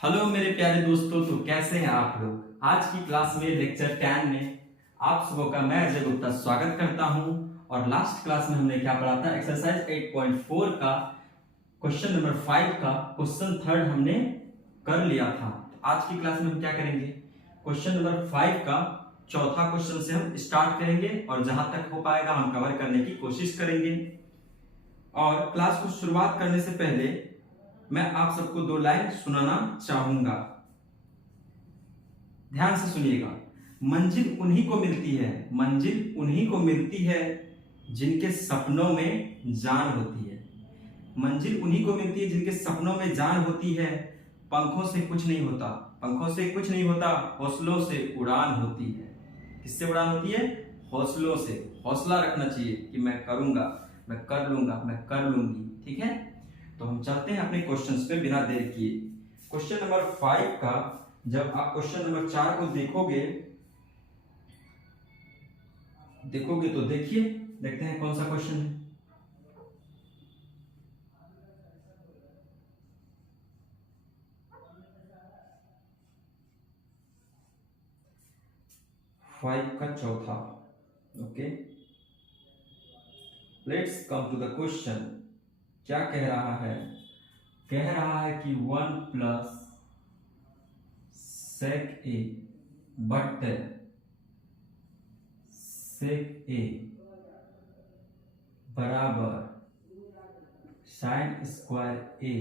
Hello मेरे प्यारे दोस्तों, तो कैसे हैं आप लोग। आज की क्लास में लेक्चर 10 में आप सबों का मैं अजय गुप्ता स्वागत करता हूं। और लास्ट क्लास में हमने क्या पढ़ा था, एक्सरसाइज 8.4 का क्वेश्चन नंबर 5 का क्वेश्चन थर्ड हमने कर लिया था। आज की क्लास में हम क्या करेंगे, क्वेश्चन नंबर 5 का चौथा क्वेश्चन से हम स्टार्ट करेंगे और जहां तक हो पाएगा हम कवर करने की कोशिश करेंगे। और क्लास को शुरुआत करने से पहले मैं आप सबको दो लाइन सुनाना चाहूंगा, ध्यान से सुनिएगा। मंजिल उन्हीं को मिलती है, मंजिल उन्हीं को मिलती है जिनके सपनों में जान होती है। मंजिल उन्हीं को मिलती है जिनके सपनों में जान होती है। पंखों से कुछ नहीं होता, पंखों से कुछ नहीं होता, हौसलों से उड़ान होती है। किससे उड़ान होती है? हौसलों से। हौसला रखना चाहिए कि मैं करूंगा, मैं कर लूंगा, मैं कर लूंगी। ठीक है, तो हम चलते हैं अपने क्वेश्चंस पे बिना देर किए। क्वेश्चन नंबर 5 का जब आप क्वेश्चन नंबर 4 को देखोगे तो देखिए, देखते हैं कौन सा क्वेश्चन है। फाइव का चौथा। Okay, let's come to the question. क्या कह रहा है? कह रहा है कि 1 plus sec A but sec ए बराबर साइन स्क्वायर ए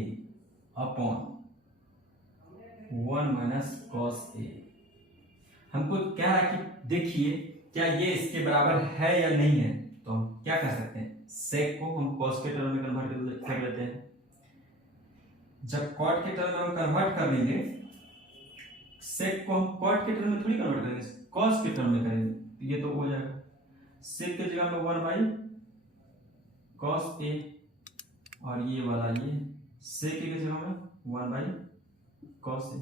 अपॉन 1 माइनस कॉस ए। हमको कह रहा है कि देखिए क्या ये इसके बराबर है या नहीं है। तो हम क्या कर सकते हैं, सेक को हम कॉस के टर्म में कन्वर्ट कर लेते हैं। जब कॉट के टर्म में हम कन्वर्ट कर लेंगे, सेक को हम कॉट के टर्म में थोड़ी कन्वर्ट करेंगे, कॉस के टर्म में करेंगे। ये तो हो जाएगा सेक की जगह में 1 बाई कॉस ए, और ये वाला ये सेक की जगह में 1 बाई कॉस ए।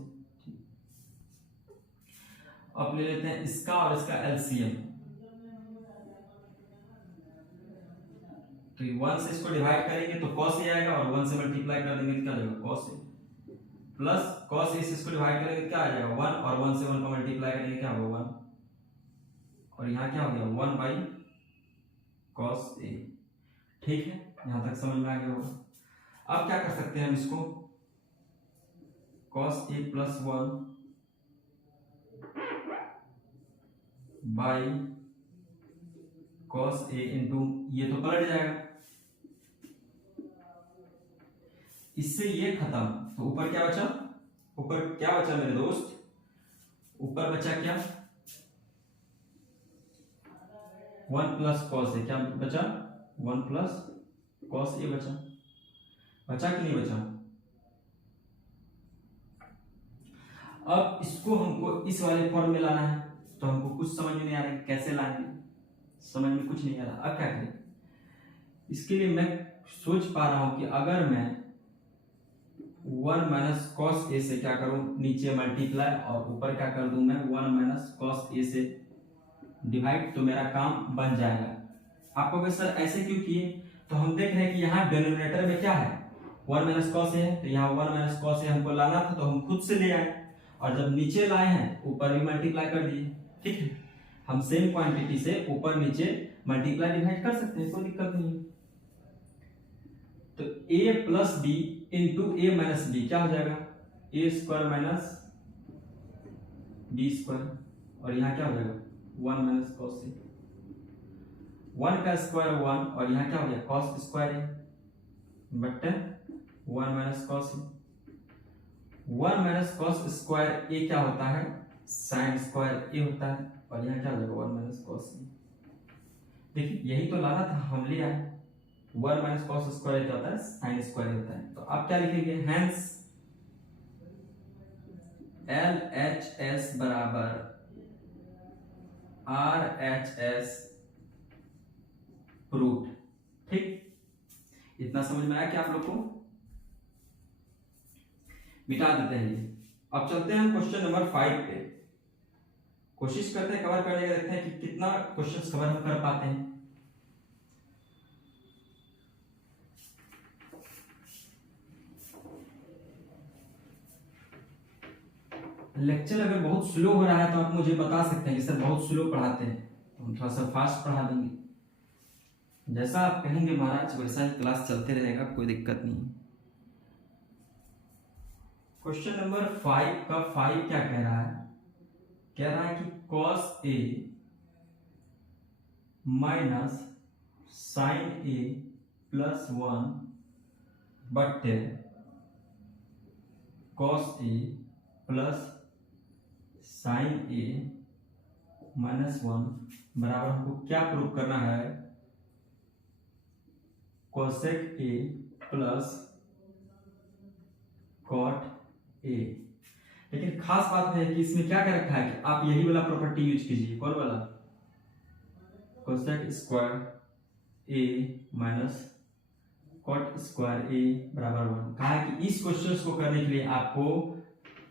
अब ले लेते हैं इसका और इसका एलसीएम। तो 1 से इसको डिवाइड करेंगे तो cos ए आएगा, और 1 से मल्टीप्लाई कर देंगे तो क्या आ जाएगा cos ए, प्लस cos ए से इसको डिवाइड करेंगे तो क्या आ जाएगा 1, और 1 से 1 को मल्टीप्लाई करेंगे क्या होगा 1, और यहाँ क्या हो गया 1 बाई cos ए। ठीक है, यहां तक समझ में आ गया होगा। अब क्या कर सकते हैं हम इसको, cos A plus 1 by cos A into, ये तो पलट जाएगा, इससे ये खत्म। तो ऊपर क्या बचा, ऊपर क्या बचा मेरे दोस्त, ऊपर बचा क्या 1 प्लस कॉस ए, क्या बचा 1 प्लस कॉस ए बचा, बचा कि नहीं बचा। अब इसको हमको इस वाले फॉर्म में लाना है, तो हमको कुछ समझ में नहीं आ रहा है कैसे लाएंगे, समझ में कुछ नहीं आ रहा। अब क्या करें, इसके लिए मैं सोच पा रहा हूं कि अगर मैं 1 माइनस कॉस ए से क्या करूं, नीचे मल्टीप्लाई, और ऊपर क्या कर दूं मैं 1 माइनस कॉस ए से डिवाइड, तो मेरा काम बन जाएगा। आप कहोगे सर ऐसे क्यों किए, तो हम देख रहे हैं कि यहाँ डिनोमिनेटर में क्या है 1 माइनस कॉस ए है, तो यहाँ 1 माइनस कॉस ए हमको लाना था, तो हम खुद से ले आए, और जब नीचे लाए हैं ऊपर भी मल्टीप्लाई कर दिए। ठीक है, हम सेम क्वांटिटी से ऊपर नीचे मल्टीप्लाई डिवाइड कर सकते हैं, कोई दिक्कत नहीं है। तो a plus B into A minus B क्या हो जाएगा, A square minus B square, और यहाँ क्या हो जाएगा 1 माइनस कॉस ए, 1 का स्क्वायर 1, और यहाँ क्या हो गया कॉस स्क्वायर ए बट्टे 1 माइनस कॉस ए। 1 माइनस कॉस स्क्वायर ए क्या होता है, साइन स्क्वायर ए होता है, और यहाँ क्या हो जाएगा 1 माइनस कॉस ए। देखिए यही तो लाना था, हम ले आए। 1 माइनस कॉस स्क्वायर क्या होता है, साइन स्क्वायर होता है। तो आप क्या लिखेंगे, हेंस एल एच एस बराबर आर एच एस रूट। ठीक, इतना समझ में आया क्या आप लोग को, मिटा देते हैं ये। अब चलते हैं हम क्वेश्चन नंबर 5 पे, कोशिश करते हैं कवर करने का, देखते हैं कि कितना क्वेश्चंस कवर हम कर पाते हैं। लेक्चर अगर बहुत स्लो हो रहा है तो आप मुझे बता सकते हैं कि सर बहुत स्लो पढ़ाते हैं, तो हम थोड़ा सा फास्ट पढ़ा देंगे। जैसा आप कहेंगे महाराज वैसा ही क्लास चलते रहेगा, कोई दिक्कत नहीं। क्वेश्चन नंबर 5 का 5 क्या कह रहा है? कह रहा है कि cos A minus sine A plus 1 बट्टे cos A plus sine A minus 1 बराबर हमको क्या प्रूव करना है? Cosec A plus cot A। लेकिन खास बात है कि इसमें क्या कर रखा है कि आप यही वाला प्रॉपर्टी यूज कीजिए। कौन वाला? Cosec square A minus cot square A बराबर 1। कहा है कि इस क्वेश्चन को करने के लिए आपको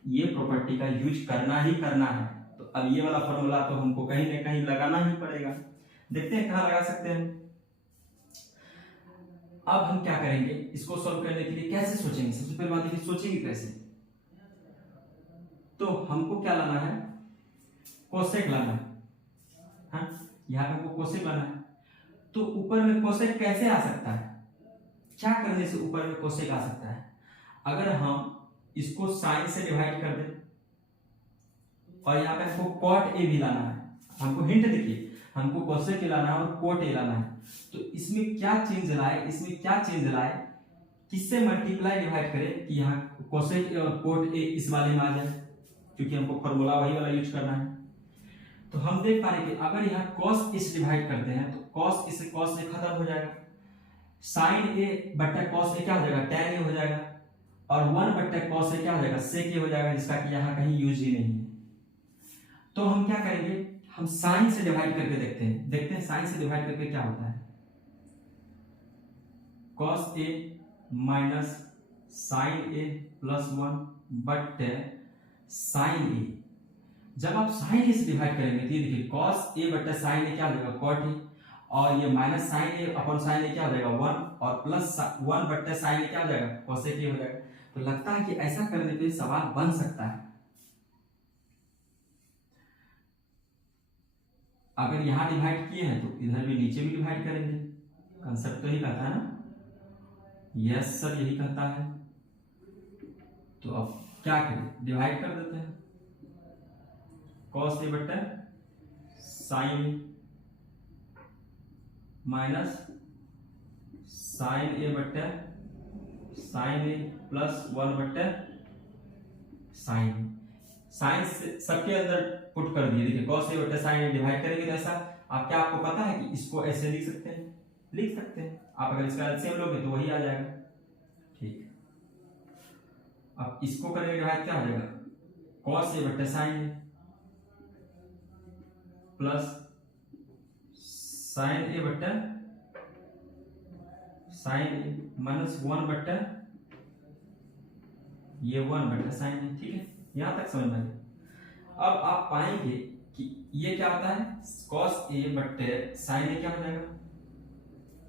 ये प्रॉपर्टी का यूज करना ही करना है। तो अब ये वाला फॉर्मूला तो हमको कहीं ना कहीं लगाना ही पड़ेगा। देखते हैं कहाँ लगा सकते हैं। अब हम क्या करेंगे, इसको सॉल्व करने के लिए कैसे सोचेंगे? सबसे पहले बात है कि सोचेंगे कैसे। तो हमको क्या लाना है? कोसेक लाना है। हाँ, यहाँ पे हमको कोसेक लाना है। तो ऊपर में कोसेक कैसे आ सकता है? क्या करने से ऊपर में कोसेक आ सकता है? अगर हम इसको साइन से डिवाइड कर दें और यहाँ पे हमको कॉट ए भी लाना है। हमको हिंट देखिए, हमको कोसेक ए लाना है और कॉट ए लाना है। तो इसमें क्या चेंज लाए? इसमें क्या चेंज लाए? किससे मल्टीप्लाई डिवाइड करें कि यहाँ कोसेक ए और कॉट ए इस वाले में आ जाए, क्योंकि हमको फॉर्मूला वही वाला यूज करना है। तो हम देख पा रहे कि अगर यहाँ cos इस डिवाइड करते हैं तो cos इससे cos से खत्म हो जाएगा, साइन ए बट्टा cos ए क्या हो जाएगा? tan ए हो जाएगा, और 1 बट्टा cos ए क्या हो जाएगा? sec ए हो जाएगा, जिसका कि यहाँ कहीं यूज ही नहीं है। तो हम क्या करेंगे, हम साइन से डिवाइड करके देखते हैं साइन से डिवाइड करके क्या होता है। cos A minus sine A plus 1 बट्टे साइन ए। जब आप साइन ए से डिवाइड करेंगे तो ये देखिए cos ए बट्टा साइन ए क्या हो जाएगा? cot ए, और ये माइनस साइन ए अपॉन साइन ए क्या हो जाएगा? 1, और प्लस 1 बट्टा साइन ए क्या हो जाएगा? cosec ए हो जाएगा। तो लगता है कि ऐसा करने पे सवाल बन सकता है। अगर यहां डिवाइड किए हैं तो इधर भी नीचे भी डिवाइड करेंगे। कंसेप्ट तो ही कहता है ना? यस सर, यही कहता है। तो अब क्या करें, डिवाइड कर देते हैं। cos ए बट्टा साइन माइनस साइन ए बट्टा साइन ए प्लस 1 बट्टा साइन। साइन सबके अंदर पुट कर दिए। देखिए cos ए बट्टा साइन ए डिवाइड करेंगे तो ऐसा आप क्या, आपको पता है कि इसको ऐसे लिख सकते हैं? लिख सकते हैं आप। अगर इसका एलसीएम लोगे तो वही आ जाएगा। ठीक, अब इसको करेंगे डिवाइड, क्या हो जाएगा? cos ए बट्टा साइन ए प्लस साइन ए बट्टा साइन ए माइनस 1 बट्टा ये 1 बट्टा साइन ए। ठीक है, यहां तक समझ में आया। अब आप पाएंगे कि ये क्या होता है? cos ए बट्टे साइन ए क्या हो जाएगा?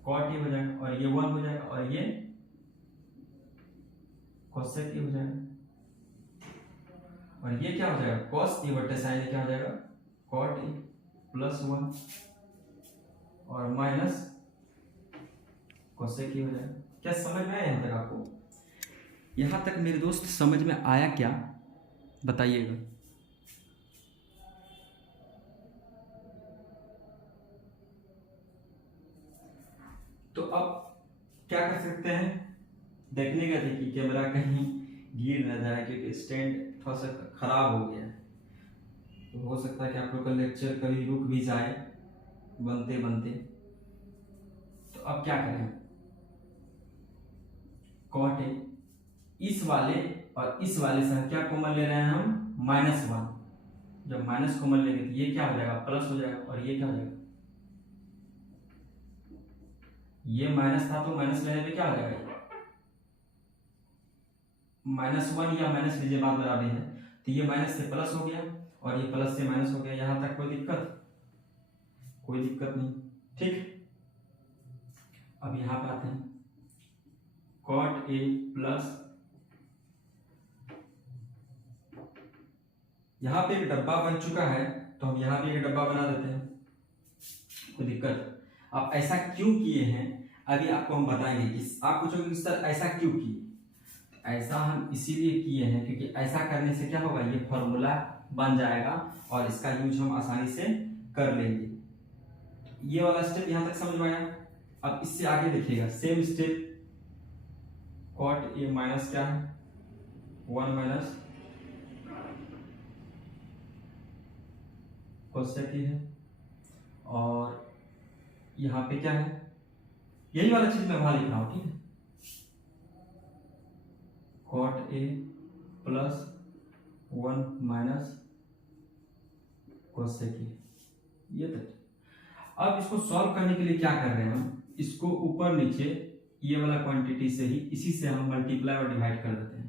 cot ए हो जाएगा, और ये 1 हो जाएगा, और ये cosec ए हो जाएगा, और ये क्या हो जाएगा? cos ए बट्टे साइन ए क्या हो जाएगा? cot ए प्लस 1 और माइनस cosec ए हो जाएगा। क्या समझ में आया यहां तक आपको? यहां तक मेरे दोस्त समझ में आया क्या? बताइएगा। तो अब क्या कर सकते हैं, देखने का देखिए कैमरा कहीं गिर ना जाए, क्योंकि स्टैंड थोड़ा सा खराब हो गया है। तो हो सकता है कि आप लोग का लेक्चर कभी रुक भी जाए बनते बनते। तो अब क्या करें, कॉट ए इस वाले और इस वाले से क्या कॉमन ले रहे हैं हम? -1। जब माइनस कॉमन लेंगे तो ये क्या हो जाएगा? प्लस हो जाएगा, और ये क्या हो जाएगा? ये माइनस था तो माइनस लेने पे क्या हो जाएगा? -1 या माइनस लीजिए, बात बराबर है। तो ये माइनस से प्लस हो गया और ये प्लस से माइनस हो गया। यहां तक कोई दिक्कत? कोई दिक्कत नहीं। ठीक, अब यहां पे आते हैं। cot a प्लस यहाँ पे एक डब्बा बन चुका है तो हम यहाँ भी एक डब्बा बना देते हैं, कोई दिक्कत। आप ऐसा क्यों किए हैं अभी आपको हम बताएंगे कि आप पूछोगे कि सर ऐसा क्यों किए। ऐसा हम इसीलिए किए हैं क्योंकि ऐसा करने से क्या होगा, ये फॉर्मूला बन जाएगा और इसका यूज हम आसानी से कर लेंगे। ये वाला स्टेप यहां तक समझ में आया। अब इससे आगे देखिएगा same step, cot A minus क्या है 1 माइनस कोसेक ए है, और यहाँ पे क्या है, यही वाला चीज मैं वहां लिख रहा हूं, ठीक है। Cot A plus 1 minus cosec A, ये तो। अब इसको सॉल्व करने के लिए क्या कर रहे हैं हम, इसको ऊपर नीचे ये वाला क्वांटिटी से ही इसी से हम मल्टीप्लाई और डिवाइड कर देते हैं।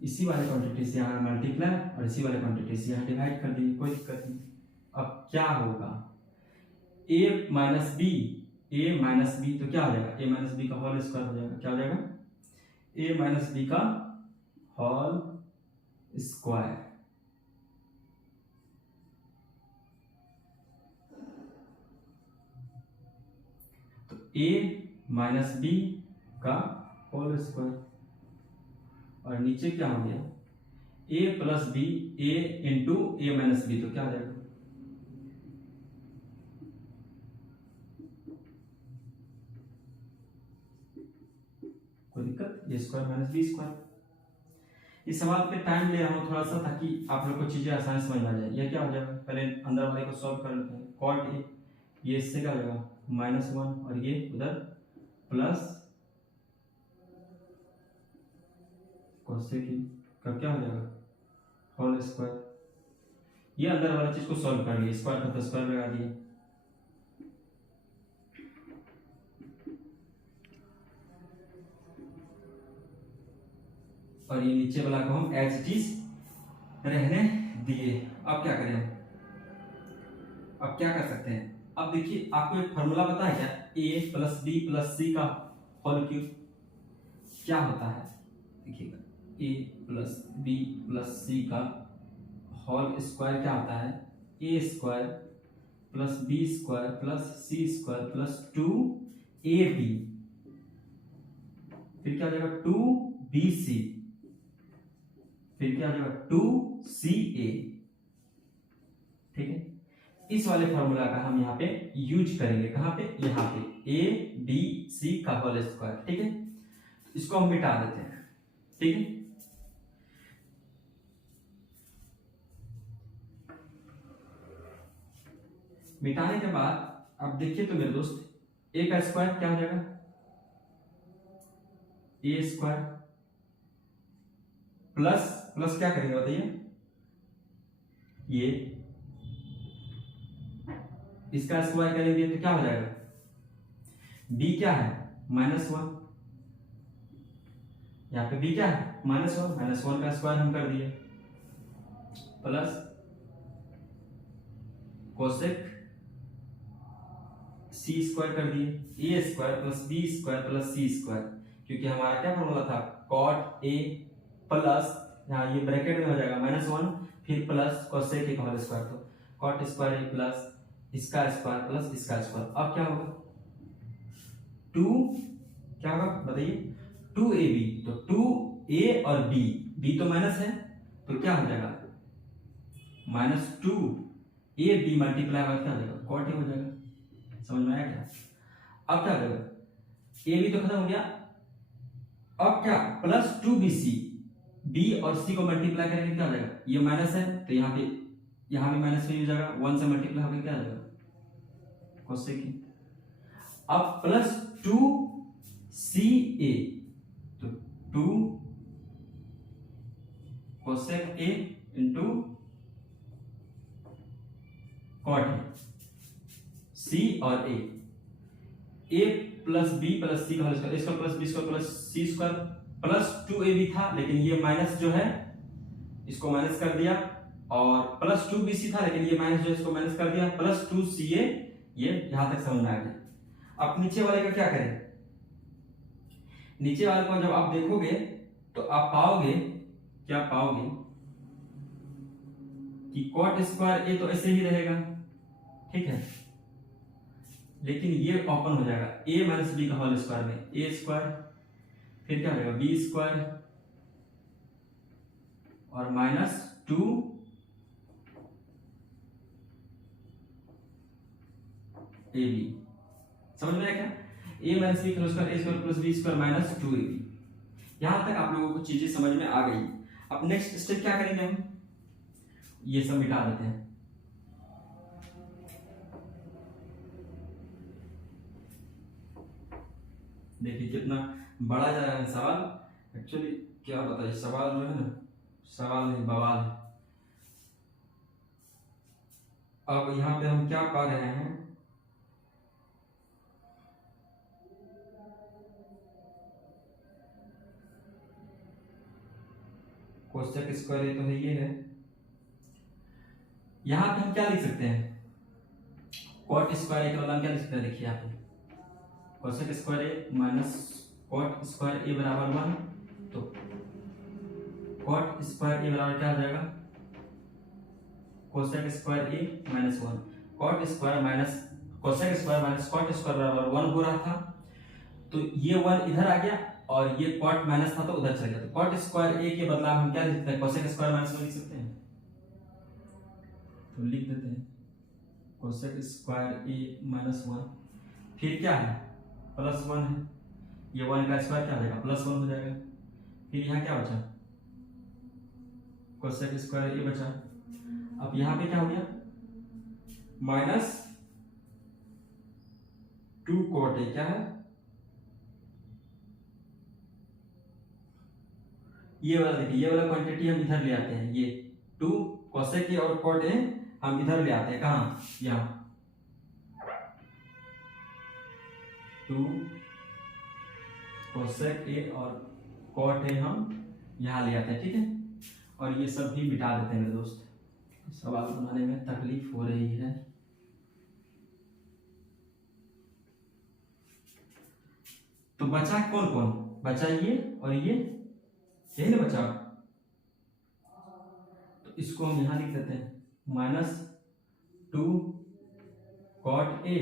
इसी वाले क्वांटिटी से यहाँ मल्टीप्लाई और इसी वाले क्वांटिटी से यहाँ डिवाइड कर दिए, कोई दिक्कत नहीं। अब क्या होगा, a minus B, A minus B तो क्या हो जाएगा, ए माइनस बी का होल स्क्वायर हो जाएगा, क्या हो जाएगा ए माइनस बी का होल स्क्वायर। तो a माइनस बी का होल स्क्वायर, और नीचे क्या हो गया a plus B, A into A minus B तो क्या हो जाएगा, कोई दिक्कत, A square minus B square. इस सवाल पे टाइम ले रहा हूँ थोड़ा सा ताकि आप लोग को चीजें आसानी समझ में आ जाए। ये क्या हो जाएगा, पहले अंदर वाले को सॉल्व कर लेते हैं। कॉट ए, ये इससे क्या हो जाएगा -1 और ये उधर प्लस कोसेक ए का क्या हो जाएगा होल स्क्वायर। ये अंदर वाली चीज को सॉल्व कर लिया, स्क्वायर का तो स्क्वायर लगा दिया। और ये नीचे वाला को हम एज इट इज रहने दिए। अब क्या करें, अब क्या कर सकते हैं, अब देखिए आपको एक फॉर्मूला पता है क्या, a plus B plus C का होल क्यूब क्या होता है, देखिएगा a plus B plus C का होल स्क्वायर क्या होता है, a square plus B square plus C square plus 2ab, फिर क्या हो जाएगा 2bc, फिर क्या हो जाएगा 2ca, ठीक है। इस वाले फॉर्मूला का हम यहाँ पे यूज करेंगे, कहां पे, यहाँ पे a b c का होल स्क्वायर, ठीक है। इसको हम मिटा देते हैं, ठीक है। मिटाने के बाद अब देखिए तो मेरे दोस्त, a का स्क्वायर क्या हो जाएगा, a स्क्वायर प्लस प्लस क्या करेंगे बताइए, ये इसका स्क्वायर करेंगे तो क्या हो जाएगा, b क्या है -1, यहाँ पे b क्या है -1 का स्क्वायर हम कर दिए, प्लस कोसेक सी स्क्वायर कर दिए, A square plus B square plus C square, क्योंकि हमारा क्या फॉर्मूला था, कॉट ए प्लस, यहाँ ये ब्रैकेट में हो जाएगा -1 फिर प्लस कोसेक ए का होल स्क्वायर, तो कॉट स्क्वायर ए प्लस इसका स्क्वायर प्लस इसका स्क्वायर। अब क्या होगा 2 क्या होगा बताइए 2ab, तो 2a और b तो माइनस है तो क्या हो जाएगा -2ab मल्टीप्लाई बाय क्या हो जाएगा कॉट ए हो जाएगा। समझ में आया क्या, अब क्या करेगा ab तो खत्म हो गया, अब क्या प्लस 2bc, b और c को मल्टीप्लाई करेंगे क्या हो जाएगा, ये माइनस है तो यहाँ भी माइनस में हो जाएगा, 1 से मल्टीप्लाई होकर क्या हो जाएगा कोसेक ए, अब प्लस 2ca, तो 2 cosec A into cot A, c और a plus b plus c का होल स्क्वायर, इसका plus b square plus c square plus 2ab था, लेकिन ये माइनस जो है इसको माइनस कर दिया, और प्लस 2bc था लेकिन ये माइनस जो है इसको माइनस कर दिया, प्लस 2ca ये यहां तक समझ में आ गया। अब नीचे वाले का क्या करें? नीचे वाले को जब आप देखोगे तो आप पाओगे, क्या पाओगे कि कॉट स्क्वायर ए तो ऐसे ही रहेगा, ठीक है, लेकिन ये ओपन हो जाएगा ए माइनस बी का होल स्क्वायर में, ए स्क्वायर, फिर क्या हो जाएगा बी स्क्वायर और माइनस 2 ए बी। समझ में आया क्या? ए माइनस बी का whole square, A square plus B square minus 2 A B. यहां तक आप लोगों को चीजें समझ में आ गई। अब नेक्स्ट स्टेप क्या करेंगे हम? ये सब मिटा देते हैं। देखिए कितना बड़ा जा रहा है सवाल। एक्चुअली क्या बताइए, सवाल जो है ना, सवाल नहीं बवाल है। अब यहां पे हम क्या पा रहे हैं? कोसेक स्क्वायर ये तो है, ये है। यहां पे हम क्या लिख सकते हैं? कॉट स्क्वायर ए के बदले हम क्या लिख सकते हैं? देखिए यहाँ पे cosec square A minus cot square ए बराबर 1, तो कॉट स्क्वायर ए बराबर क्या हो जाएगा? Cosec square A minus 1। Cot square minus cosec square minus cot square बराबर 1 हो रहा था, तो ये 1 इधर आ गया और ये कॉट माइनस था तो उधर चला गया। तो कॉट स्क्वायर ए के बदला हम क्या लिख सकते हैं? कोसेक स्क्वायर माइनस 1 लिख सकते हैं। तो लिख देते हैं कोसेक स्क्वायर ए माइनस 1, फिर क्या है? प्लस 1 है, ये 1 का स्क्वायर क्या हो जाएगा? प्लस 1 हो जाएगा। फिर यहाँ क्या बचा? कोसेक स्क्वायर ए बचा। अब यहाँ पे क्या हो गया? माइनस 2 कॉट ए, क्या है? ये वाला देखिए, ये वाला क्वांटिटी हम इधर ले आते हैं, ये 2 कोसेक ए और कॉट ए हम इधर ले आते हैं। कहाँ? यहाँ 2 कोसेक ए और कॉट ए हम यहाँ ले आते हैं, ठीक है। और ये सब भी मिटा देते हैं मेरे दोस्त, सवाल बनाने में तकलीफ हो रही है। तो बचा कौन कौन? बचा ये और ये, यही ना बचा। तो इसको हम यहां लिख देते हैं माइनस 2 कॉट ए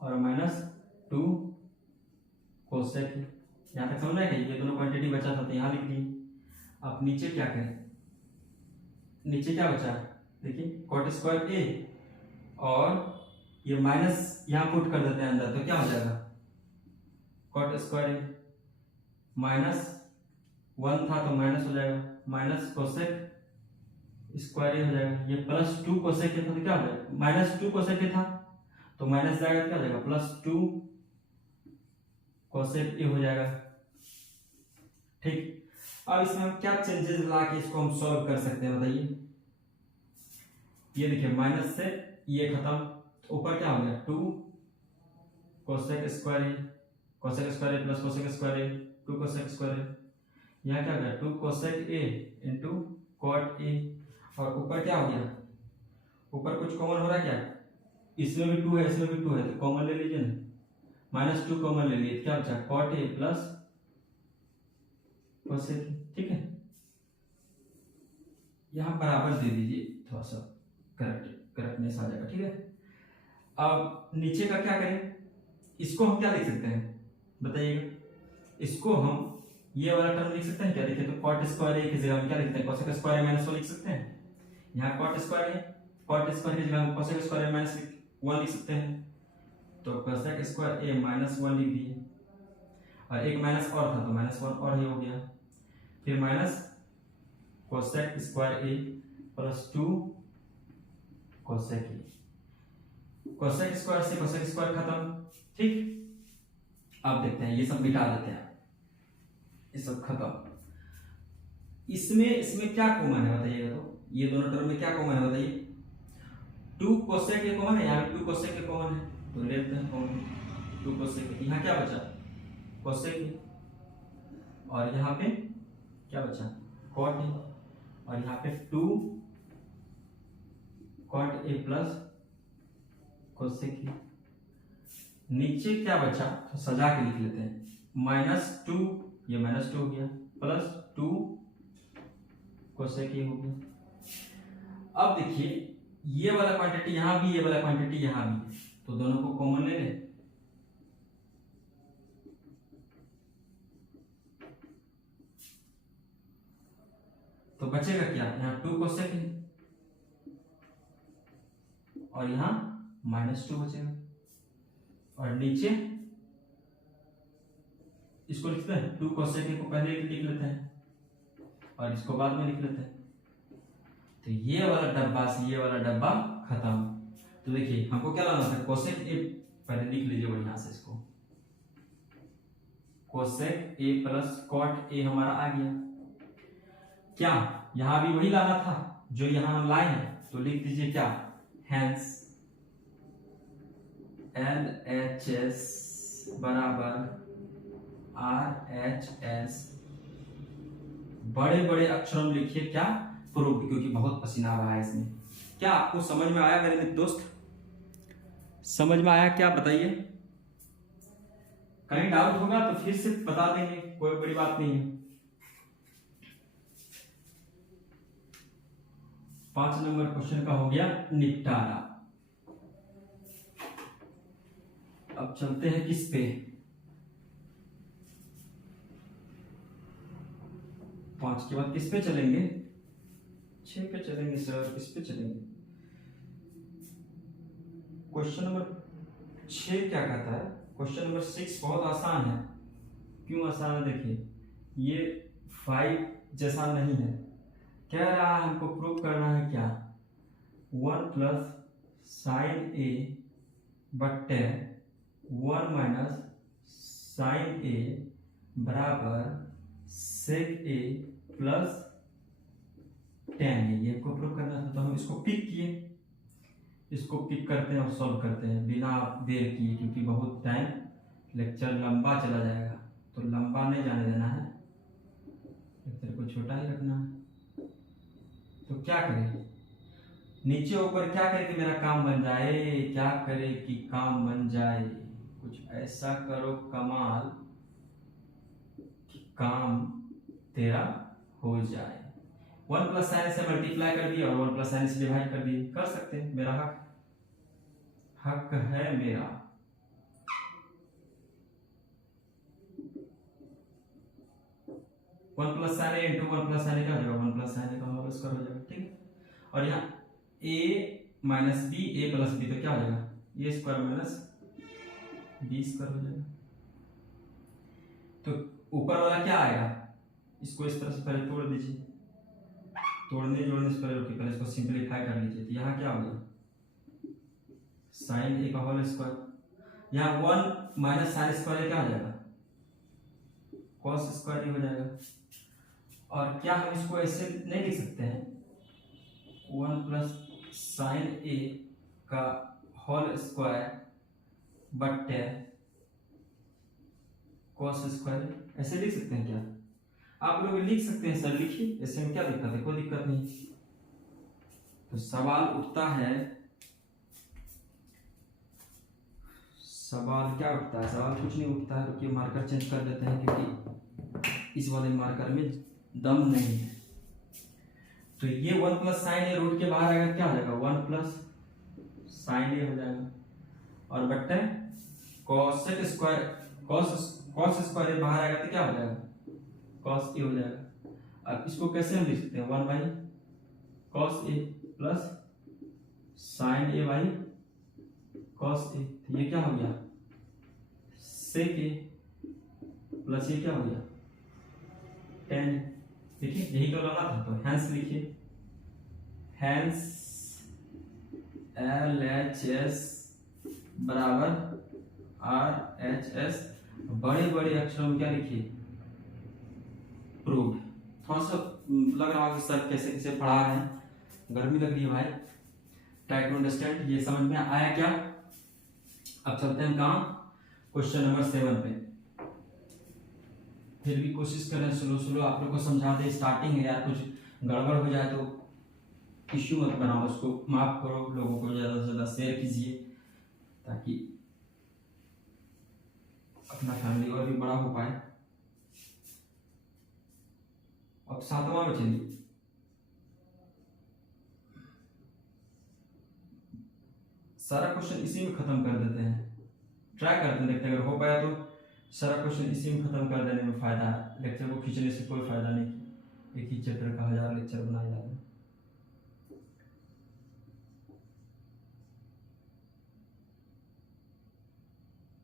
और माइनस 2 कोसेक ए। यहां तक समझ रहे हैं? ये दोनों क्वांटिटी बचा था तो यहां लिख दिए। अब नीचे क्या करें? नीचे क्या बचा? देखिए कॉट स्क्वायर ए और ये माइनस यहां पुट कर देते हैं अंदर, तो क्या हो जाएगा? कॉट स्क्वायर ए माइनस 1 था तो माइनस हो जाएगा, माइनस कोसेक स्क्वायर ए हो जाएगा। ये प्लस 2 कोसेक ए था तो क्या हो जाएगा? माइनस 2 कोसेक ए था तो माइनस जाएगा, क्या हो जाएगा? प्लस 2 कोसेक ए हो जाएगा, ठीक। अब इसमें हम क्या चेंजेस ला के इसको हम सॉल्व कर सकते हैं बताइए? ये देखिए माइनस से ये खत्म, ऊपर क्या हो गया? 2 cosec square A, cosec square A plus cosec square A, 2 cosec square A. यहाँ क्या हो गया? 2 cosec A into cot A, और ऊपर क्या हो गया? ऊपर कुछ कॉमन हो रहा है क्या? इसमें भी 2 है, इसमें भी 2 है, तो कॉमन ले लीजिए ना, माइनस 2 कॉमन ले लिए, क्या बचा? कॉट ए प्लस कोसेक, ठीक है। यहां बराबर दे दीजिए, थोड़ा सा करेक्टनेस आ जाएगा, ठीक है। अब नीचे का क्या करें? इसको हम क्या लिख सकते हैं बताइएगा? इसको हम ये वाला टर्म लिख सकते हैं क्या? देखिए तो कॉट स्क्वायर ए की जगह हम क्या लिखते हैं? कोसेक स्क्वायर ए माइनस 1 लिख सकते हैं। यहाँ कॉट स्क्वायर ए, कॉट स्क्वायर की जगह हम कोसेक स्क्वायर ए माइनस 1 लिख सकते हैं, तो कोसेक स्क्वायर ए माइनस 1 लिख दिए, और एक माइनस और था तो माइनस 1 और ही हो गया। फिर minus cosec square A plus 2 cosec A, cosec square से कोसेक स्क्वायर खत्म, ठीक। अब देखते हैं, ये सब मिटा देते हैं, ये सब खत्म। इसमें क्या कॉमन है बताइएगा? तो ये दोनों टर्म में क्या कॉमन है बताइए? 2 कोसेक ए कॉमन है, यहाँ पे 2 कोसेक ए कॉमन है, तो ले लेते हैं कॉमन 2 कोसेक ए। यहाँ क्या बचा? कोसेक ए, और यहाँ पे क्या बचा? कॉट ए, और यहाँ पे 2 cot A plus cosec A, नीचे क्या बचा तो सजा के लिख लेते हैं, -2, ये -2 हो गया, +2 कोसेक ए हो गया। अब देखिए ये वाला क्वांटिटी यहां भी, ये वाला क्वांटिटी यहां भी, तो दोनों को कॉमन ले लें, तो बचेगा क्या, यहाँ 2 कोसेक है और यहाँ -2 बचेगा, और नीचे इसको लिखते हैं 2 कोसेक को पहले लिख लेते हैं और इसको बाद में लिख लेते हैं, तो ये वाला डब्बा से ये वाला डब्बा खत्म। तो देखिए हमको क्या लाना था, कोसेक ए, पहले लिख लीजिए बढ़िया से इसको, cosec A plus cot A हमारा आ गया। क्या यहां भी वही लाना था जो यहां हम लाए हैं, तो लिख दीजिए क्या, हेंस LHS बराबर RHS, बड़े बड़े अक्षरों में लिखिए क्या, प्रूफ, क्योंकि बहुत पसीना आ रहा है इसमें। क्या आपको समझ में आया मेरे मित्र दोस्त, समझ में आया क्या, बताइए। कहीं डाउट होगा तो फिर से बता देंगे, कोई बड़ी बात नहीं है। 5 नंबर क्वेश्चन का हो गया निपटारा। अब चलते हैं किस पे, 5 के बाद किस पे चलेंगे, 6 पे चलेंगे सर, किस पे चलेंगे। क्वेश्चन नंबर 6 क्या कहता है, क्वेश्चन नंबर 6 बहुत आसान है। क्यों आसान है, देखिए ये 5 जैसा नहीं है, कह रहा है हमको प्रूव करना है क्या, 1 प्लस साइन ए बट्टे 1 माइनस साइन ए बराबर सेक ए प्लस टेन ए, ये हमको प्रूव करना था। तो हम इसको पिक किए, इसको पिक करते हैं और सॉल्व करते हैं बिना देर किए, क्योंकि बहुत टाइम लेक्चर लंबा चला जाएगा, तो लंबा नहीं जाने देना है, लेक्चर को छोटा ही रखना है। तो क्या करें, नीचे ऊपर क्या करें कि मेरा काम बन जाए, क्या करे कि काम बन जाए, कुछ ऐसा करो कमाल कि काम तेरा हो जाए। 1 प्लस साइन से मल्टीप्लाई कर दिया और 1 प्लस साइन से डिवाइड कर दिए, कर सकते हैं, मेरा हक है मेरा। One plus sine A into 1 plus sine क्या हो जाएगा, 1 प्लस साइन का होल स्क्वायर हो जाएगा, ठीक है। और यहाँ a minus B, A plus B, तो क्या हो जाएगा, A square minus B square हो जाएगा। तो ऊपर वाला क्या आएगा, इसको इस तरह से पहले तोड़ दीजिए, तोड़ने जोड़ने से पहले इसको सिंपलीफाई कर लीजिए, तो यहाँ क्या हो गया, साइन ए का होल स्क्वायर, यहाँ 1 माइनस साइन स्क्वायर क्या हो जाएगा, कॉस स्क्वायर ही हो जाएगा। और क्या हम इसको ऐसे नहीं लिख सकते हैं, 1 प्लस साइन ए का होल स्क्वायर बट्टे कॉस स्क्वायर, ऐसे लिख सकते हैं क्या, आप लोग लिख सकते हैं सर, लिखिए, ऐसे में क्या दिक्कत है, कोई दिक्कत नहीं। तो सवाल उठता है, सवाल क्या उठता है, सवाल कुछ नहीं उठता है, क्योंकि मार्कर चेंज कर देते हैं, क्योंकि इस वाले मार्कर में दम नहीं है। तो ये 1 प्लस साइन ए रूट के बाहर आएगा, क्या हो जाएगा, 1 प्लस साइन ए हो जाएगा, और बट्टे कॉसेक स्क्वायर, कॉस स्क्वायर बाहर आएगा तो क्या हो जाएगा, कॉस ए हो जाएगा। अब इसको कैसे हम लिख सकते हैं, 1 by cos A plus sine A by cos A, तो ये क्या हो गया, सेक ए प्लस ये क्या हो गया, टेन। देखिए यही तो लाना था, तो हेंस लिखिए, हेंस LHS बराबर RHS, बड़े बड़े अक्षरों में क्या लिखिए, प्रूव्ड। थोड़ा सा लग रहा है कि सर कैसे कैसे पढ़ा रहे हैं, गर्मी लग रही है भाई, ट्राई टू अंडरस्टैंड। ये समझ में आया क्या, अब चलते हैं कहाँ, क्वेश्चन नंबर 7 पे। फिर भी कोशिश करें स्लो आप लोग को समझा दे, स्टार्टिंग है यार, कुछ गड़बड़ हो जाए तो इश्यू मत बनाओ, उसको माफ करो, लोगों को ज़्यादा से ज़्यादा शेयर कीजिए ताकि अपना फैमिली और भी बड़ा हो पाए। अब 7वां में चलिए, सारा क्वेश्चन इसी में खत्म कर देते हैं, ट्राई करते हैं, देखते हैं अगर हो पाया तो सारा क्वेश्चन इसी में खत्म कर देने में फायदा है। लेक्चर को खींचने से कोई फायदा नहीं, एक ही चैप्टर का 1000 लेक्चर बनाया जाए।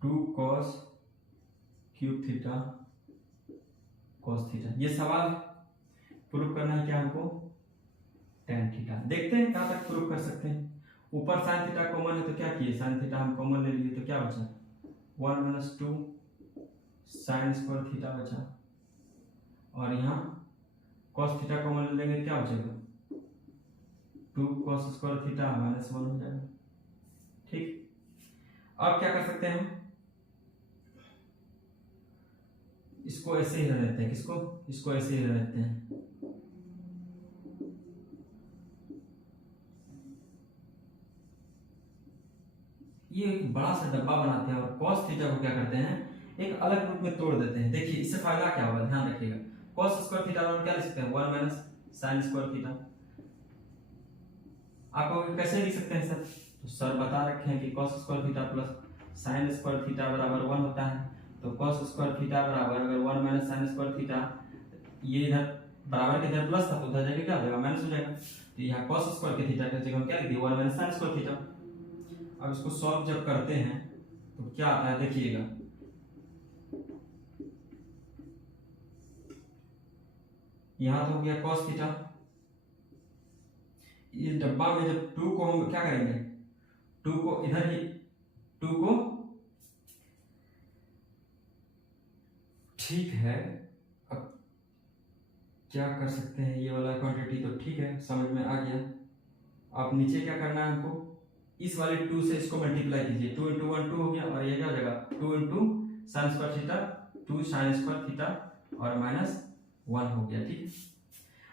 Two cos cube theta cos theta, ये सवाल प्रूफ करना है क्या हमको, टेन थीटा। देखते हैं कहां तक प्रूफ कर सकते हैं। ऊपर साइन थीटा कॉमन है तो क्या किए, साइन थीटा हम कॉमन ले लिए तो क्या बचा, 1 - 2 साइन स्क्वायर थीटा बचा, और यहाँ कॉस थीटा कॉमन ले लेंगे क्या बचेगा, 2 कॉस स्क्वायर थीटा -1 हो जाएगा। ठीक, अब क्या कर सकते हैं हम, इसको ऐसे ही रहने देते हैं, किसको, इसको ऐसे ही रहने देते हैं। ये एक बड़ा सा डब्बा बनाते हैं और कॉस थीटा को क्या करते हैं, एक अलग रूप में तोड़ देते हैं। देखिए इससे फायदा क्या होगा, ध्यान रखिएगा, कॉस स्क्वायर थीटा हम क्या लिख सकते हैं, 1 - साइन स्क्वायर थीटा। आपको कैसे लिख सकते हैं सर, तो सर बता रखे हैं कि cos square theta plus sine square theta बराबर 1 होता है। तो कॉस स्क्वायर थीटा बराबर, अगर 1 - साइन स्क्वायर थीटा, ये इधर बराबर के इधर प्लस था तो उधर जाके क्या हो जाएगा, माइनस हो जाएगा। तो यहाँ कॉस स्क्वायर के थीटा की जगह हम क्या लिख दिए, 1 - साइन स्क्वायर थीटा। अब इसको सॉल्व जब करते हैं तो क्या आता है देखिएगा, यहां तो हो गया cos थीटा, इस डब्बा में जब 2 को हम क्या करेंगे, 2 को इधर ही, 2 को, ठीक है। अब क्या कर सकते हैं, ये वाला क्वांटिटी तो ठीक है, समझ में आ गया। अब नीचे क्या करना है हमको, इस वाले 2 से इसको मल्टीप्लाई कीजिए, 2 × 1 2 हो गया, और ये क्या हो जाएगा, 2 × sine square theta, 2 sine square theta और -1 हो गया। ठीक,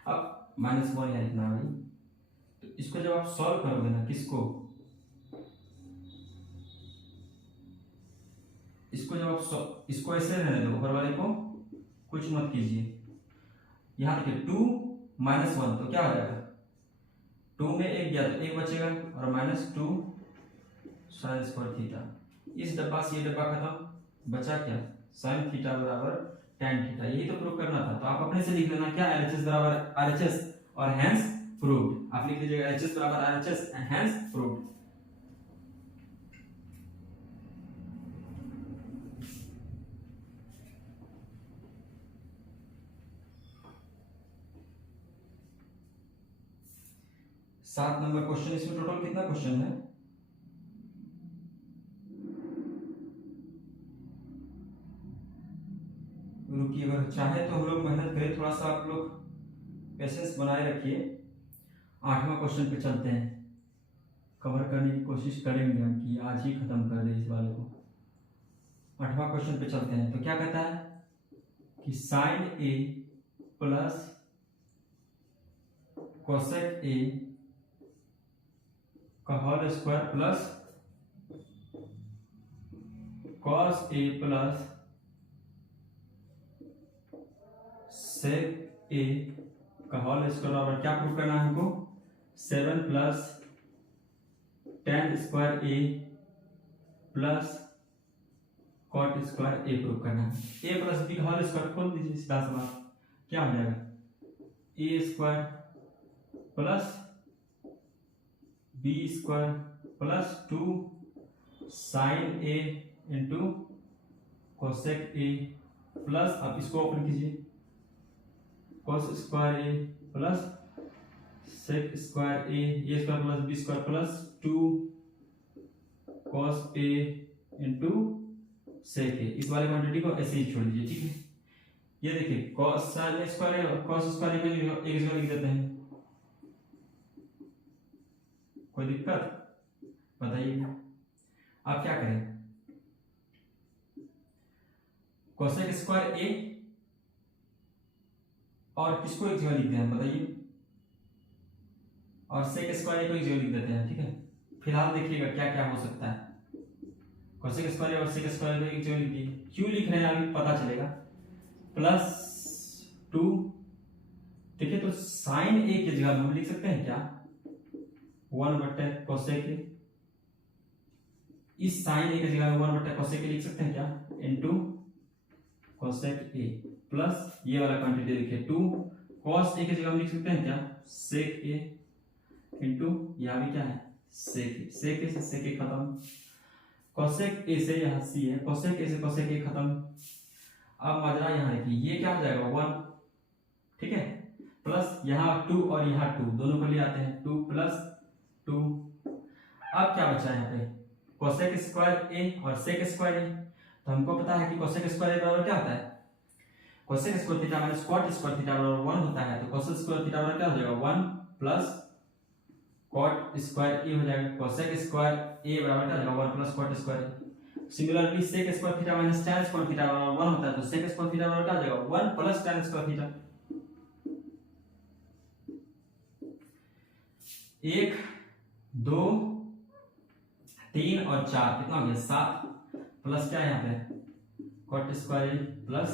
अब -1 यहाँ लिखना है। तो इसको जब आप सॉल्व करोगे ना, किसको, इसको जब आप इसको ऐसे रहने दो, ऊपर वाले को कुछ मत कीजिए। यहाँ देखिए 2 - 1 तो क्या हो जाएगा, 2 में 1 गया तो 1 बचेगा, और -2 साइन स्क्वायर थीटा। इस डब्बा से ये डब्बा खत्म, बचा क्या, साइन थीटा बराबर tan थीटा। यही तो प्रूव करना था। तो आप अपने से लिख लेना क्या, LHS बराबर RHS और हैंस प्रूव्ड। आप लिख लीजिएगा LHS बराबर RHS हैंस प्रूव्ड। सात नंबर क्वेश्चन, इसमें टोटल कितना क्वेश्चन है, रुकिए, अगर चाहे तो हम लोग मेहनत करें, थोड़ा सा आप लोग पेशेंस बनाए रखिए। 8वां क्वेश्चन पे चलते हैं, कवर करने की कोशिश करेंगे हम कि आज ही खत्म कर दें इस वाले को। 8वां क्वेश्चन पे चलते हैं। तो क्या कहता है कि sine A plus cosec A का whole square plus cos A plus sec A का होल स्क्वायर बराबर क्या प्रूव करना है हमको, 7 + tan square A plus cot square A prove करना है। ए प्लस बी का होल स्क्वायर खोल दीजिए, सीधा सवाल क्या हो जाएगा, A square plus B square plus 2 sine A into cosec A plus, अब इसको ओपन कीजिए, cos square A plus sec square A square plus B square plus 2 cos A into sec A. इस वाले क्वांटिटी को ऐसे ही छोड़ दीजिए। ठीक है, ये देखिए cos साइन स्क्वायर है और cos स्क्वायर को एक जगह लिख देते हैं, कोई दिक्कत बताइए। आप क्या करें, कोसेक स्क्वायर ए और किसको एक जगह लिख दें बताइए, और सेक स्क्वायर ए को एक जगह लिख देते हैं। ठीक है, फिलहाल देखिएगा क्या क्या हो सकता है। कोसेक स्क्वायर और सेक स्क्वायर को एक जगह लिख दिए, क्यों लिख रहे हैं अभी पता चलेगा। प्लस 2, देखिए तो साइन ए की जगह हम लिख सकते हैं क्या 1/cos के, इस साइन ए की जगह 1/cos के लिख सकते हैं क्या इनटू कोसेक ए, प्लस ये वाला क्वांटिटी लिखे 2 cos ए की जगह हम लिख सकते हैं क्या सेक ए इनटू यहां भी क्या है सेक ए, सेक ए से सेक ए खत्म, कोसेक ए से यहां सी है, कोसेक ए से कोसेक ए खत्म। अब माजरा यहां देखिए ये क्या हो जाएगा 1, ठीक है, प्लस यहाँ 2 और यहाँ 2 दोनों को ले आते हैं 2 + 2। अब क्या बचा यहाँ पे कोसेक स्क्वायर ए और सेक स्क्वायर ए, तो हमको पता है कि कोसेक स्क्वायर ए बराबर क्या होता है cosec square theta minus cot square theta बराबर 1 होता है, तो कोसेक स्क्वायर थीटा बराबर क्या हो जाएगा 1 + कॉट स्क्वायर ए हो जाएगा, कोसेक स्क्वायर ए बराबर क्या हो जाएगा 1 + cot square A. Similarly sec square theta minus tan square theta बराबर 1 होता है, तो सेक स्क्वायर थीटा बराबर क्या हो जाएगा 1 + tan स्क्वायर थीटा। 1 2 3 और 4 कितना हो गया 7, प्लस क्या है यहाँ पे cot square A plus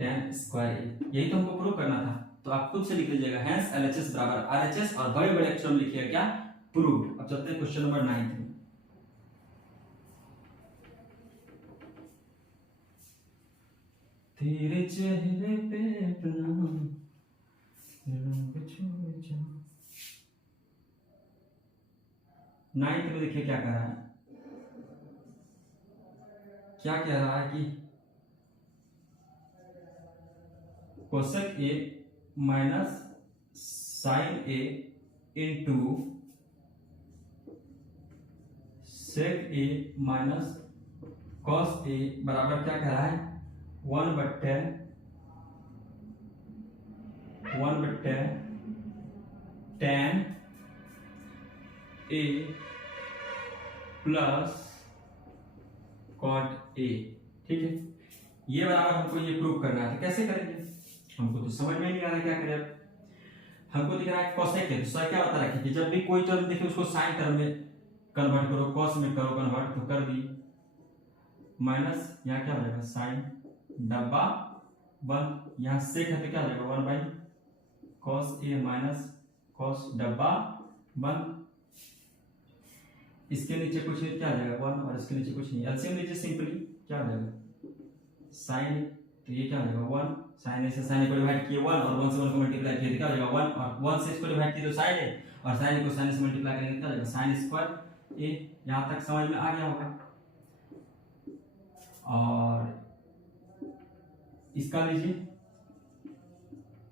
tan square ए, यही तो हमको प्रूव करना था, तो आप खुद से लिख लीजिएगा हेंस LHS बराबर RHS और बड़े बड़े अक्षर में लिखिएगा क्या प्रूव्ड। अब चलते हैं क्वेश्चन नंबर 9 में। तेरे चेहरे पे अपना रंग छोड़ जा। 9th में देखिए क्या कह रहा है, क्या कह रहा है कि cosec A minus sine A into sec A minus cos A बराबर क्या कह रहा है 1/tan ए प्लस कॉट ए, ठीक है। ये बराबर हमको ये प्रूव करना है, तो कैसे करेंगे हमको तो समझ में नहीं आ रहा क्या करें। हमको दिख रहा है कोसेक है, तो क्या बता रखिए कि जब भी कोई टर्म देखे उसको साइन टर्म में कन्वर्ट करो, कॉस में करो कन्वर्ट, तो कर दी माइनस यहाँ क्या हो जाएगा साइन डब्बा 1, यहाँ सेक है तो क्या हो जाएगा 1/cos ए माइनस cos डब्बा 1, इसके नीचे कुछ नहीं क्या आ जाएगा 1 और इसके नीचे कुछ नहीं, एलसीएम लीजिए सिंपली क्या हो जाएगा साइन, तो ये क्या हो जाएगा 1, साइन ए से साइन को डिवाइड किए 1 और 1 से 1 को मल्टीप्लाई किए तो क्या हो जाएगा 1 और 1 से इसको डिवाइड किए तो साइन ए और साइन को साइन से मल्टीप्लाई करेंगे क्या हो जाएगा साइन स्क्वायर ए। यहां तक समझ में आ गया होगा। और इसका लीजिए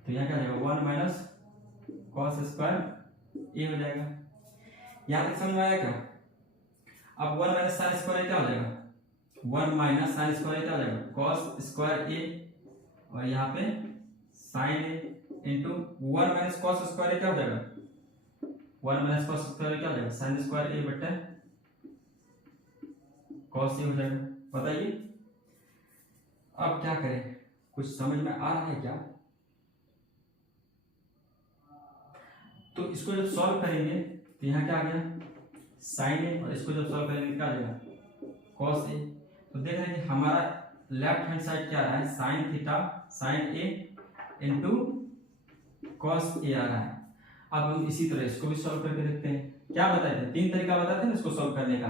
तो यहाँ क्या हो जाएगा 1 - cos स्क्वायर ए हो जाएगा। यहां तक समझ में आया क्या। अब 1 - sin स्क्वायर क्या हो जाएगा 1 - sin स्क्वायर क्या हो जाएगा cos स्क्वायर ए और यहाँ पे sin ए इंटू 1 - cos स्क्वायर क्या हो जाएगा 1 - cos स्क्वायर क्या हो जाएगा sin स्क्वायर ए बट्टा cos ए हो जाएगा। बताइए अब क्या करें, कुछ समझ में आ रहा है क्या। तो इसको जब सॉल्व करेंगे तो यहाँ क्या आ गया साइन ए और इसको जब सॉल्व करेंगे क्या आ जाएगा cos ए। तो देख रहे हैं कि हमारा लेफ्ट हैंड साइड क्या आ रहा है sine theta sine A into cos ए आ रहा है। अब हम इसी तरह इसको भी सॉल्व करके देखते हैं। क्या बताए थे 3 तरीका बताते हैं इसको सॉल्व करने का।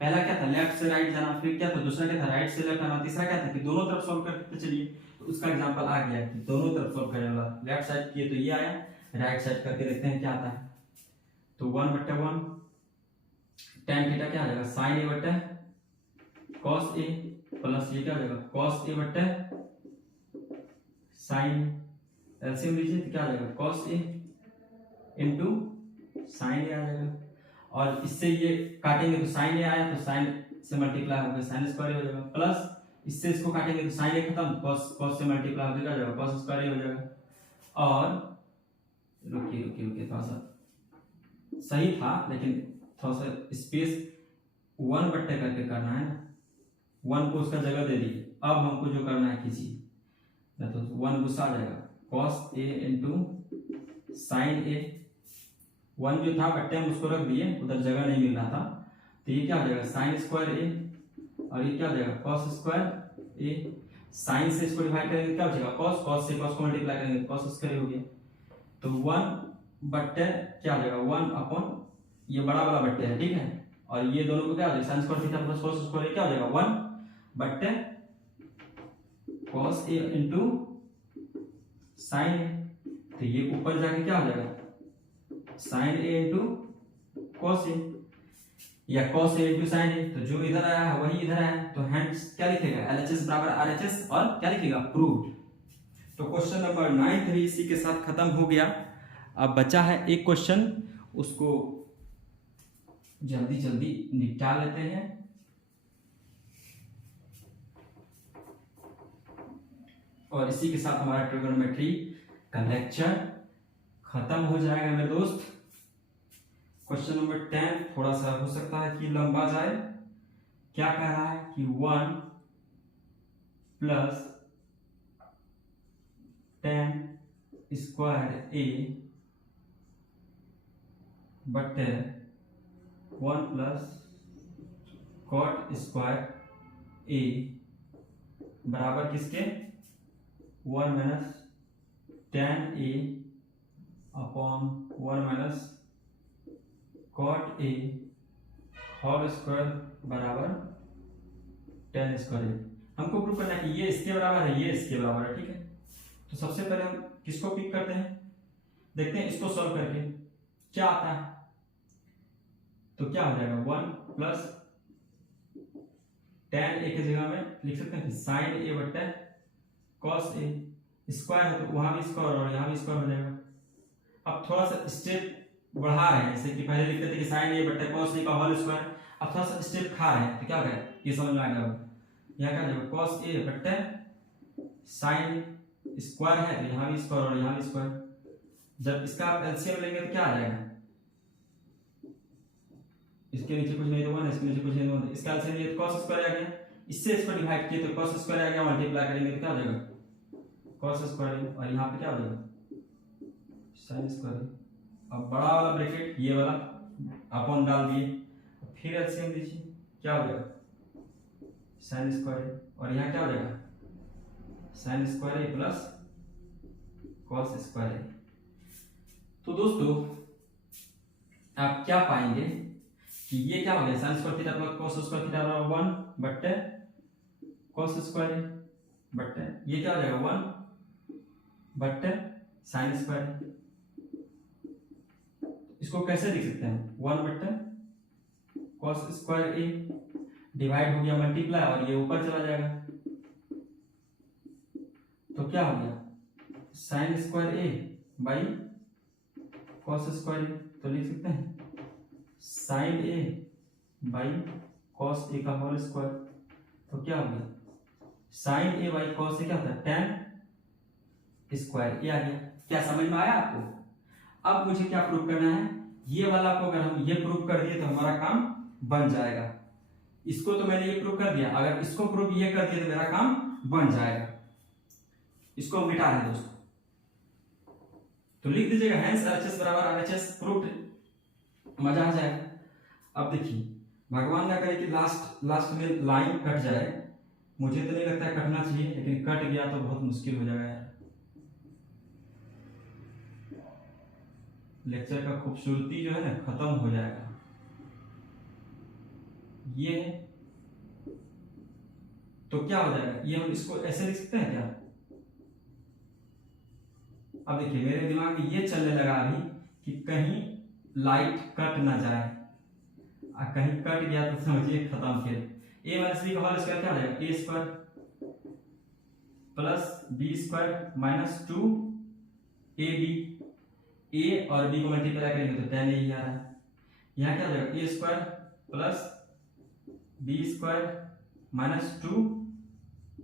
पहला क्या था लेफ्ट से राइट जाना, फिर क्या था दूसरा क्या था राइट से लेफ्ट आना, तीसरा क्या था कि दोनों तरफ सॉल्व करते चलिए। तो उसका एग्जांपल आ गया कि दोनों तरफ सॉल्व करने वाला, लेफ्ट साइड किए तो ये आया, राइट साइड करके देखते हैं क्या आता है। तो 1/1 tan थीटा क्या आ जाएगा sin a बट्टा cos a प्लस ये क्या हो जाएगा cos a बट्टा sin, एलसीएम लीजिए तो क्या आ जाएगा cos a into sin a आ जाएगा। और इससे ये काटेंगे तो sin a आया तो sin से मल्टीप्लाई होकर sin स्क्वायर हो जाएगा, प्लस इससे इसको काटेंगे तो sin a खत्म cos से मल्टीप्लाई होकर क्या हो जाएगा cos स्क्वायर हो जाएगा। और रुकिए थोड़ा सा सही था लेकिन थोड़ा सा स्पेस 1 बट्टे करके करना है ना, 1 को उसका जगह दे दीजिए। अब हमको जो करना है कीजिए ना तो 1 गुस्सा आ जाएगा cos a इंटू साइन ए, 1 जो था बट्टे हम उसको रख दिए, उधर जगह नहीं मिल रहा था तो ये क्या हो जाएगा साइन स्क्वायर ए, और ये क्या हो जाएगा कॉस स्क्वायर ए। साइन से इसको डिवाइड करेंगे क्या हो जाएगा कॉस, कॉस से कॉस को मल्टीप्लाई करेंगे कॉस स्क्वायर हो गया। तो 1/, क्या हो जाएगा 1 अपॉन ये बड़ा वाला बट्टे है, ठीक है, और ये दोनों को क्या हो जाएगा sine square theta plus cos square क्या हो जाएगा 1/, कॉस ए इंटू साइन ए। तो ये ऊपर जाके क्या हो जाएगा sign A into cos A, या कॉस ए इंटू साइन ए। तो जो इधर आया है वही इधर आया है, तो हेंस क्या लिखेगा एलएचएस बराबर आरएचएस, और क्या लिखेगा प्रूव्ड। तो क्वेश्चन नंबर 9 इसी के साथ खत्म हो गया। अब बचा है एक क्वेश्चन, उसको जल्दी जल्दी निपटा लेते हैं। और इसी के साथ हमारा ट्रिगोनोमेट्री का लेक्चर खत्म हो जाएगा मेरे दोस्त। क्वेश्चन नंबर 10 थोड़ा सा हो सकता है कि लंबा जाए। क्या कह रहा है कि 1 प्लस tan स्क्वायर ए बटे 1 प्लस कॉट स्क्वायर ए बराबर किसके 1 minus tan A upon 1 minus cot A whole square बराबर tan स्क्वायर ए। हमको प्रूव करना है कि ये इसके बराबर है, ये इसके बराबर है, ठीक है। तो सबसे पहले हम किसको पिक करते हैं, देखते हैं इसको सॉल्व करके क्या आता है। तो क्या हो जाएगा 1 प्लस tan ए की जगह में लिख सकते हैं कि साइन ए बट्टे कॉस ए, स्क्वायर है तो वहां भी स्क्वायर और यहां भी स्क्वायर हो जाएगा। अब थोड़ा सा स्टेप बढ़ा रहे हैं, जैसे कि पहले लिखते थे कि साइन ए बट्टे कॉस ए का होल स्क्वायर, अब थोड़ा सा स्टेप खा रहे हैं, तो क्या करें ये समझ में आ गया। यहाँ क्या जाएगा कॉस ए बट्टे साइन स्क्वायर है तो यहाँ भी स्क्वायर और यहाँ भी स्क्वायर। जब इसका आप एलसीएम लेंगे तो क्या आ जाएगा, इसके नीचे कुछ नहीं तो 1, इसके नीचे कुछ नहीं तो 1, इसका एलसीएम लिए तो cos स्क्वायर आ गया। इससे इसको डिवाइड किए तो cos स्क्वायर आ गया, मल्टीप्लाई करेंगे तो क्या हो जाएगा cos स्क्वायर, और यहाँ पे क्या हो जाएगा sin स्क्वायर। अब बड़ा वाला ब्रैकेट ये वाला अपॉन डाल दिए, फिर एलसीएम लीजिए क्या हो जाएगा sin स्क्वायर, और यहाँ क्या हो जाएगा sin square A plus cos square A. तो दोस्तों आप क्या पाएंगे कि ये क्या हो गया sin square theta plus cos square theta बराबर 1 बट्टे cos स्क्वायर ए बट्टे ये क्या हो जाएगा 1 बट्टे sin स्क्वायर। इसको कैसे लिख सकते हैं 1 बट्टे cos स्क्वायर ए डिवाइड हो गया मल्टीप्लाई, और ये ऊपर चला जाएगा तो क्या हो गया sine square A by cos square A. तो लिख सकते हैं sine A by cos A का होल स्क्वायर। तो क्या हो गया sine A by cos A क्या होता है tan स्क्वायर ए आ गया। क्या समझ में आया आपको। अब मुझे क्या प्रूव करना है, ये वाला को अगर हम ये प्रूव कर दिए तो हमारा काम बन जाएगा। इसको तो मैंने ये प्रूव कर दिया, अगर इसको प्रूव ये कर दिया तो मेरा काम बन जाएगा। इसको मिटा दें दोस्तों, तो लिख दीजिएगा हेंस एलएचएस बराबर आरएचएस प्रूव्ड, मजा आ जाएगा। अब देखिए भगवान ना करे कि लास्ट में लाइन कट जाए, मुझे तो नहीं लगता है कटना चाहिए, लेकिन कट गया तो बहुत मुश्किल हो जाएगा यार। लेक्चर का खूबसूरती जो है ना खत्म हो जाएगा। ये तो क्या हो जाएगा, ये हम इसको ऐसे लिख सकते हैं क्या। अब देखिए मेरे दिमाग में ये चलने लगा अभी कि कहीं लाइट कट ना जाए, कहीं कट गया तो समझिए खत्म। फिर a माइनस बी का होल स्क्वायर क्या हो जाएगा a square plus b square minus 2ab, a और b को मल्टीप्लाई करेंगे तो tan ही आ रहा है। यहाँ क्या हो जाएगा a square plus b square minus 2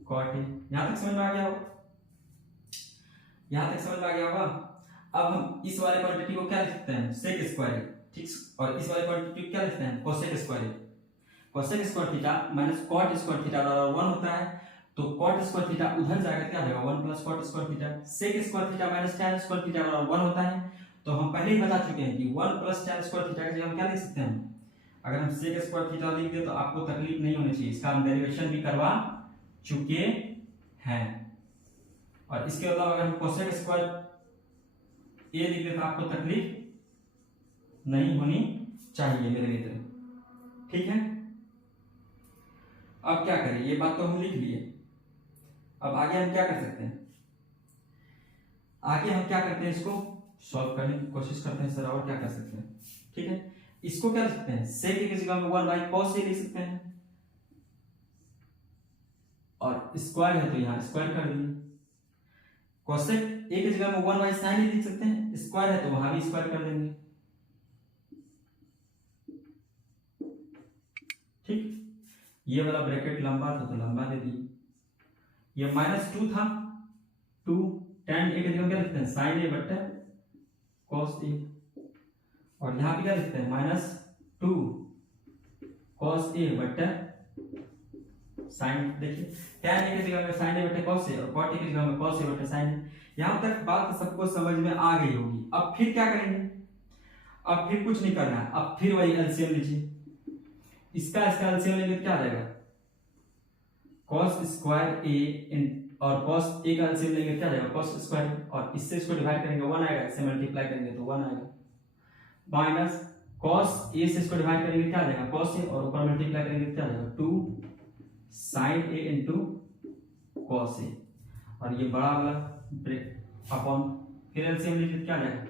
cot a। यहाँ तक समझ में आ गया होगा, यहाँ तक समझ में आ गया होगा। अब हम इस वाले क्वांटिटी को क्या लिख सकते हैं सेक स्क्वायर, ठीक, और इस वाले क्वांटिटी को क्या लिखते हैं cosec square. Cosec square theta minus cot square theta बराबर 1 होता है, तो कॉट स्क्वायर थीटा उधर जाकर क्या हो जाएगा 1 plus cot square theta. Sec square theta minus tan square theta बराबर 1 होता है, तो हम पहले ही बता चुके हैं कि 1 प्लस tan स्क्वायर थीटा की जगह हम क्या लिख सकते हैं अगर हम सेक स्क्वायर थीटा लिख दे तो आपको तकलीफ नहीं होनी चाहिए, इसका हम डेरिवेशन भी करवा चुके हैं। और इसके अलावा अगर हम कोसेक स्क्वायर ए लिख दे तो आपको तकलीफ नहीं होनी चाहिए मेरे मित्र, ठीक है। अब क्या करें, ये बात तो हम लिख लिए, अब आगे हम क्या कर सकते हैं, आगे हम क्या करते हैं, इसको सॉल्व करने की कोशिश करते हैं सर, और क्या कर सकते हैं, ठीक है। इसको क्या लिख सकते हैं, सेक की जगह में 1 बाई कॉस ए लिख सकते हैं, और स्क्वायर है तो यहां स्क्वायर कर दिए। कोसेक ए की जगह में 1 बाई साइन ए लिख सकते हैं, स्क्वायर है तो वहां भी स्क्वायर कर देंगे, ठीक। ये वाला ब्रैकेट लंबा था तो लंबा दे दिए, ये -2 था, 2 tan ए की जगह क्या लिखते हैं, साइन ए बट्टा कॉस ए, और यहां पे क्या लिखते हैं, -2 कॉस ए बट्टा साइन। देखिए tan ए की जगह में साइन ए बट्टा कॉस ए और cot ए की जगह में कॉस ए बट्टा साइन ए। यहां तक बात सबको समझ में आ गई होगी। अब फिर क्या करेंगे, अब फिर कुछ नहीं करना है, अब फिर वही एलसीएम लीजिए, इसका एलसीएम लेंगे तो क्या आ जाएगा, cos स्क्वायर ए और cos ए का एलसीएम लेंगे क्या आ जाएगा, cos स्क्वायर, और इससे इसको डिवाइड करेंगे 1 आएगा, इससे मल्टीप्लाई करेंगे तो 1 आएगा, माइनस cos ए से इसको डिवाइड करेंगे क्या आ जाएगा, cos ए, और ऊपर मल्टीप्लाई करेंगे तो क्या आ जाएगा, 2 sin ए इनटू cos ए, और ये बड़ा वाला ब्रेक अपॉन फिर एलसीएम लीजिए तो क्या आ जाएगा,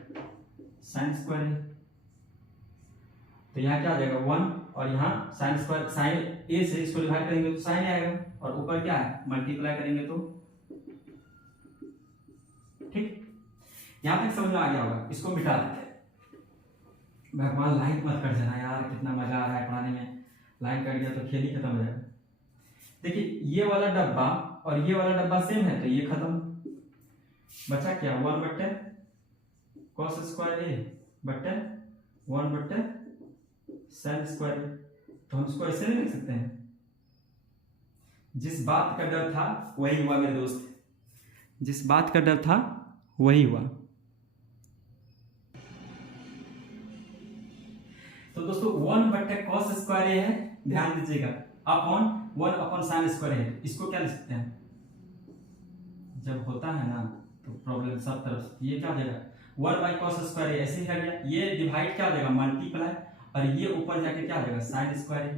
sin स्क्वायर ए, तो यहाँ क्या आ जाएगा 1, और यहाँ साइन स्क्वायर, साइन ए से इसको डिवाइड करेंगे तो साइन आएगा, और ऊपर क्या है मल्टीप्लाई करेंगे तो, ठीक। यहां तक समझ में आ गया होगा, इसको मिटा देते हैं। भगवान लाइन मत कर देना यार, कितना मजा आ रहा है पढ़ाने में, लाइन कट गया तो खेल ही खत्म हो जाएगा। देखिए ये वाला डब्बा और ये वाला डब्बा सेम है तो ये खत्म, बचा क्या 1 बट्टे cos स्क्वायर ए बट्टे 1 बट्टे sin स्क्वायर, तो हम इसको ऐसे नहीं लिख सकते हैं। जिस बात का डर था वही हुआ मेरे दोस्त, जिस बात का डर था वही हुआ। तो दोस्तों 1 बट्टे cos स्क्वायर ए है, ध्यान दीजिएगा, अपॉन 1 अपॉन sin स्क्वायर है, इसको क्या लिख सकते हैं, जब होता है ना तो प्रॉब्लम सब तरफ से, ये क्या हो जाएगा 1 बाई cos स्क्वायर ए, ऐसे ही कर गया, ये डिवाइड क्या हो जाएगा मल्टीप्लाई, और ये ऊपर जाके क्या हो जाएगा sin स्क्वायर ए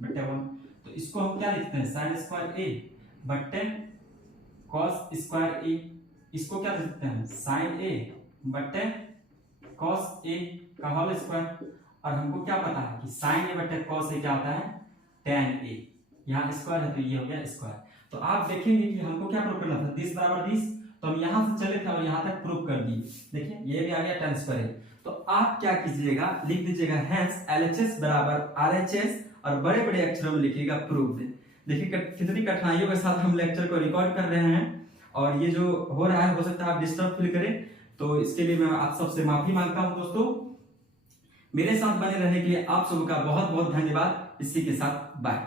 बट्टे 1, तो इसको हम क्या लिखते हैं sin स्क्वायर ए बट्टे cos स्क्वायर ए, इसको क्या लिख सकते हैं sin ए बट्टे cos ए का होल स्क्वायर, और हमको क्या पता है कि sin ए बट्टे cos ए क्या होता है tan ए, यहाँ स्क्वायर है तो ये हो गया स्क्वायर। तो आप देखेंगे कि हमको क्या प्रूव करना था, 10 बराबर 10, तो हम यहां से चले थे और यहां तक प्रूव कर दिए। देखिए ये भी आ गया tan स्क्वायर ए, तो आप क्या कीजिएगा, लिख दीजिएगा हेंस LHS बराबर RHS, और बड़े बड़े अक्षरों में लिखिएगा प्रूव्ड। देखिए कितनी कठिनाइयों के साथ हम लेक्चर को रिकॉर्ड कर रहे हैं, और ये जो हो रहा है हो सकता है आप डिस्टर्ब फील करें, तो इसके लिए मैं आप सबसे माफी मांगता हूं दोस्तों। मेरे साथ बने रहने के लिए आप सबका बहुत बहुत धन्यवाद। इसी के साथ बाय।